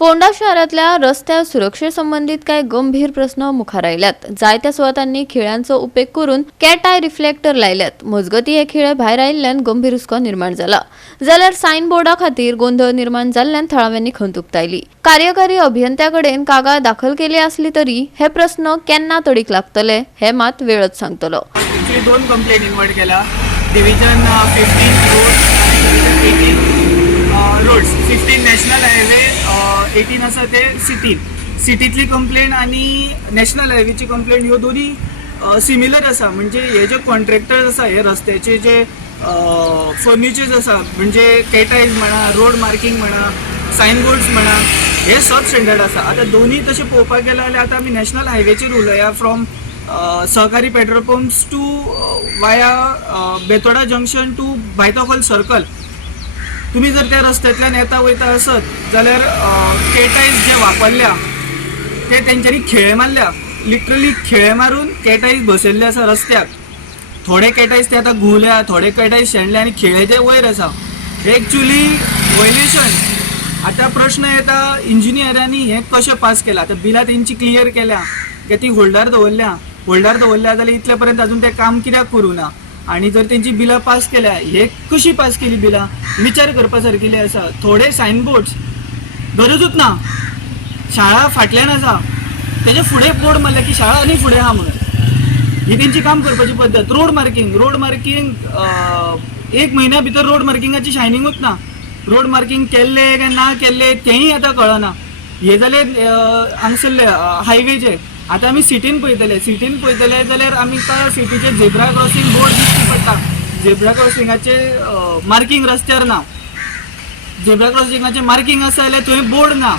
फोंडा शहरातल्या रस्त्या सुरक्षेसंबंधित काही गंभीर प्रश्न मुखार आयल्यात। जायत्या सुवातांनी खिळ्यांचो उपेग करून कॅट आय रिफ्लेक्टर लायल्यात। मजगती हे खिळे भायर आयिल्ल्यान गंभीर हुस्को निर्माण जाला। जाल्यार सायन बोर्डा खातीर गोंधळ निर्माण जाल्ल्यान थळाव्यांनी खंत उक्तायली। कार्यकारी अभियंत्याकडेन कागाळ दाखल केली असली तरी हे प्रश्न केन्ना तडीक लागतले हे मात वेळच सांगतलो। दोन कंप्लेंट इन्व्हाइट केला, division 15 road 18 roads, 15 national highway, 18 आसा ते सिटीतली कंप्लेंट आणि नॅशनल हायवेची कंप्लेंट ह्यो दोन्ही सिमिलर आसा। म्हणजे हे जे कॉन्ट्रॅक्टर्स आसा हे रस्त्याचे जे फर्निचर्स आसा, म्हणजे कॅटायज म्हणा, रोड मार्किंग म्हणा, सायन बोर्ड्स म्हणा, हे सब स्टँडर्ड आसा। आता दोन्ही तशें पळोवपाक गेले जाल्यार आता आमी नॅशनल हायवेचेर उलया फ्रॉम सहकारी पेट्रोल पंप्स टू वाया बेतोडा जंक्शन टू बायतोकल सर्कल। तुम्ही जर त्या रस्त्यातल्यान येता वयता आसत जाल्यार कॅटायज जे वापरल्या ते तेंच्यांनी खिळे मारल्या, लिटरली खिळे मारून कॅटायज बसयल्ले आसा रस्त्याक। थोडे कॅटायज ते आतां घुंवल्या, थोडे कॅटायज शेणले आणि खिळे ते वयर आसा। हे एक्चुअली वॉयलेशन। आता प्रश्न येता इंजिनियरांनी हे कशें पास केला। आता बिलां तेंची क्लियर केल्या की ती होल्डार दवरल्या जाल्यार इतले पर्यंत अजून ते काम कित्याक करूं ना। आणि जर त्यांची बिलां पास केल्या, हे कशी पास केली बिलां विचार करपा सारकेली आसा। थोडे सायन बोर्ड्स गरजूच ना, शाळा फाटल्यान आसा, तेजे फुडें बोर्ड मारल्या की शाळा आनी फुडें आहा म्हणून। ही तेंची काम करपाची पद्दत। रोड मार्किंग 1 म्हयन्या भितर रोड मार्किंगाची शायनिंगूच ना। रोड मार्किंग केल्ले काय ना केल्ले तेंय आतां कळना। हे जाले हांगसरले हायवेचे। आता आमी सिटीन पळयतले जाल्यार आमकां सिटीचे झेब्रा क्रॉसिंग बोर्ड दिश्टी पडटा। झेब्रा क्रॉसिंगाचे मार्किंग रस्त्यार ना। झेब्रा क्रॉसिंगाचे मार्किंग आसा जाल्यार थंय बोर्ड ना।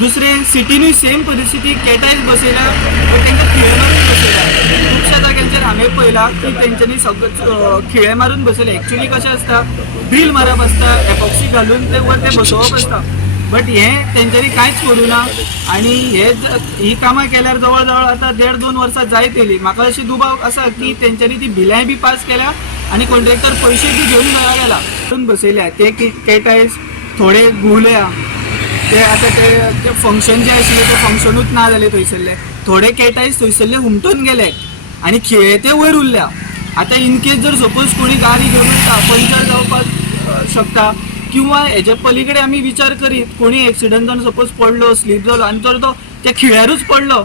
दुसरे सिटीनूय सेम परिस्थिती, कॅटायज बसयल्या बट तांकां खिळे मारून बसयल्या। खुबश्या जाग्यांचेर हांवें पळयलां की तेंच्यांनी सगळे खिळे मारून बसयले। एक्चुअली कशें आसता, ड्रील मारप आसता, एपॉक्सी घालून ते वर ते बसोवप आसता, बट हे तेंच्यांनी कांयच करूं ना। आणि ही कामां केल्यार जवळ जवळ आता 1.5-2 वर्सां जायत येयली। म्हाका अशी दुबाव आसा की तेंच्यांनी ती बिलांय बी पास केल्या आणि कॉन्ट्रॅक्टर पयशे बी घेवन मेळा गेला करून बसयल्या। ते कॅटायज थोडे घुंवल्या, ते आता ते फंक्शन जे आशिल्ले ते फंक्शनूच ना जाले थंयसरले। थोडे कॅटायज थंयसरले हुमटून गेले आणि खिळे ते वयर उरल्या। आता इन केस जर सपोज कोणी गाडी घेवन वता, पंक्चर जावपाक शकता, किंवा हेजे पलीकडे आमी विचार करीत कोणी एक्सिडंट जावन सपोज पडलो, स्लीप जालो आणि जर तो त्या खिळ्यारूच पडलो,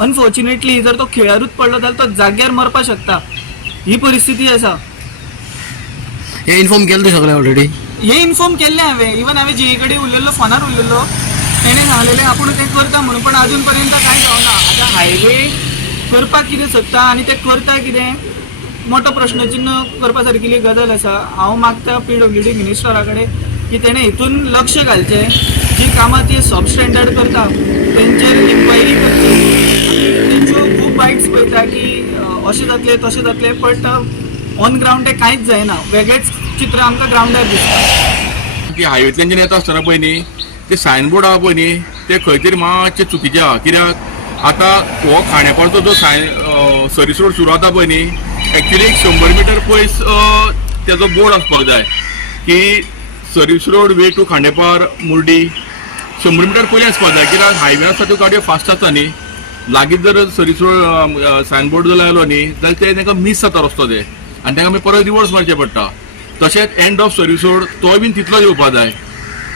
अनफॉर्च्युनेटली जर तो खिळ्यारूच पडलो जाल्यार तो जाग्यार मरपाक शकता। ही परिस्थिती आसा। हे इन्फॉर्म केलं सगळें ऑलरेडी? हे इन्फॉर्म केल्लें हांवें। इवन हांवें जीए कडेन उलयल्लो, फोनार उलयल्लो, तेणें सांगलेलें आपूण तें करता म्हणून, पण अजून पर्यंत कांय जावना। आतां हायवे करपाक कितें सोदता आणि ते करता कितें, मोठो प्रश्नचिन्ह करपा सारकिली गजाल आसा। हांव मागता PWD मिनिस्टरा कडेन की तेणें हितून लक्ष घालचें। जी कामां ती सब स्टँडर्ड करता तेंचेर इन्क्वायरी करची। तेंच्यो खूब बायट्स पळयता की अशें जातलें तशें जातलें, बट ऑन ग्रावंड तें कांयच जायना। वेगळेंच चित्र आमकां ग्रावंडार दिसता। की हायवेतल्यान जेन्ना येता आसतना पळय न्ही, ते सायन बोर्ड आहा पळय न्ही, ते खंय तरी मातशें चुकीचें आहा। कित्याक आतां हो खांडेपारचो जो सर्वीस रोड सुरू जाता पळय न्ही, एक्चुअली 100 मिटर पयस तेजो बोर्ड आसपाक जाय की service road way to Khandepar Murdi 100 metre पयलीं आसपाक जाय। कित्याक हायवे आसा त्यो गाडयो फास्ट आसता न्ही, लागींच जर सर्वीस रोड सायन बोर्ड जर लायलो न्ही जाल्यार ते तांकां मिस जाता रस्तो ते, आनी तांकां मागीर परत रिवर्स मारचें पडटा। तशेंच एंड ऑफ सर्वीस रोड तोय बीन तितलोच येवपाक जाय।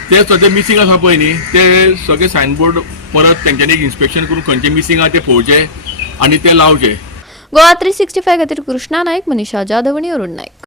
ते सद्या मिसींग आसा पळय न्ही, ते सगळे सायन बोर्ड परत तेंच्यांनी इन्स्पेक्शन करून खंयचे मिसींग आहा ते पळोवचे आणि ते लावचे। गोवा 365 खातीर कृष्णा नायक, मनीषा जाधव आणि अरुण नायक।